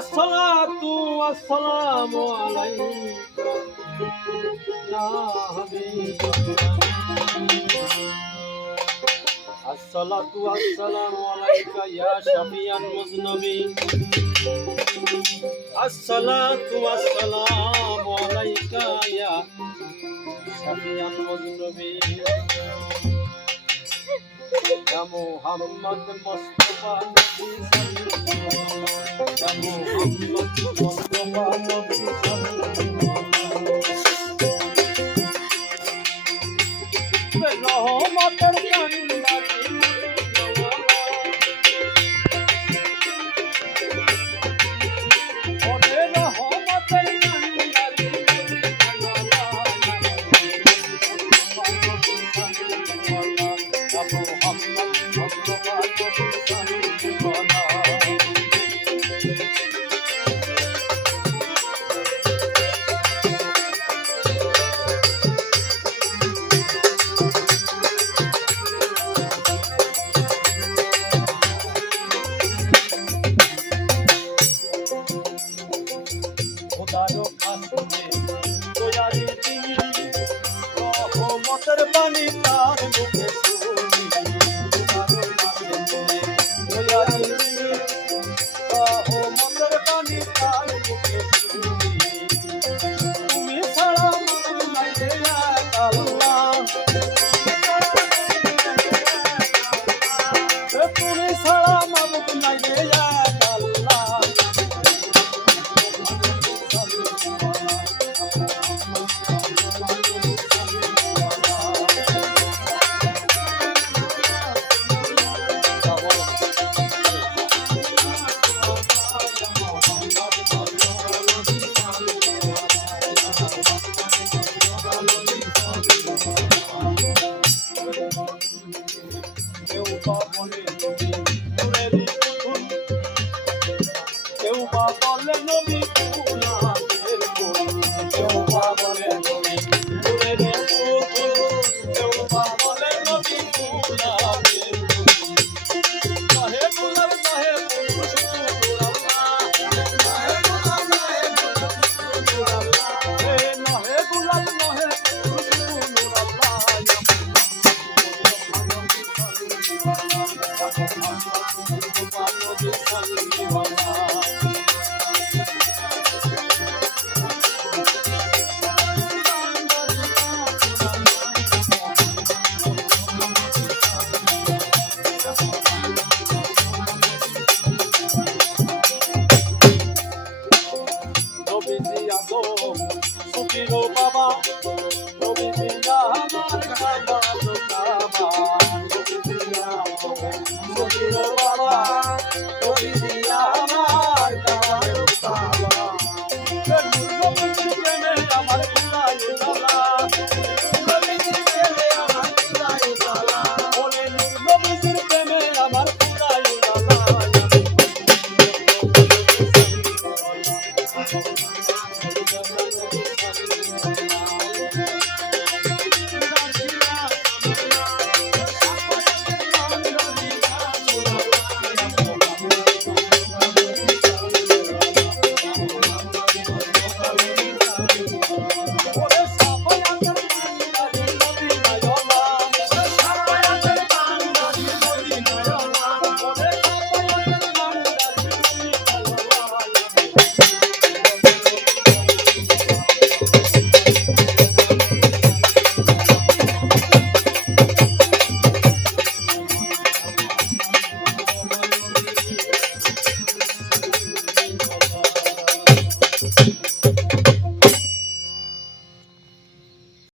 আসসালাতু ওয়াসসালামু আলাইকা ইয়া হাবিবাল্লাহ আসসালাতু ওয়াসসালামু আলাইকা ইয়া শাফিয়াল মুযনিবিন আসসালাতু ওয়াসসালামু আলাইকা ইয়া শাফিয়াল মুযনিবিন ইয়া মুহাম্মদ মুস্তাফা ইয়া মুহাম্মদ মুস্তাফা রহমতের কান্ডারি ওরে রহমতের কান্ডারি রহমতের বাণী তার মুখে শুনি রহমতের বাণী তার মুখে শুনি তুমি ছাড়া মন লাগে আল্লাহ তুমি ছাড়া মন লাগে আল্লাহ কেউ বা বলে নবী ফুলাদের ফুল কেউ বা বলে নবী ফুলের পুতুল কেউ বা বলে নবী ফুলাদের ফুল নাহে গুলাব নাহে পুরুষ আল্লাহ নাহে গুলাব নাহে পুরুষ সুখীরো বাবা নবীজি আমার বাবা সুখীরো বাবা নবীজি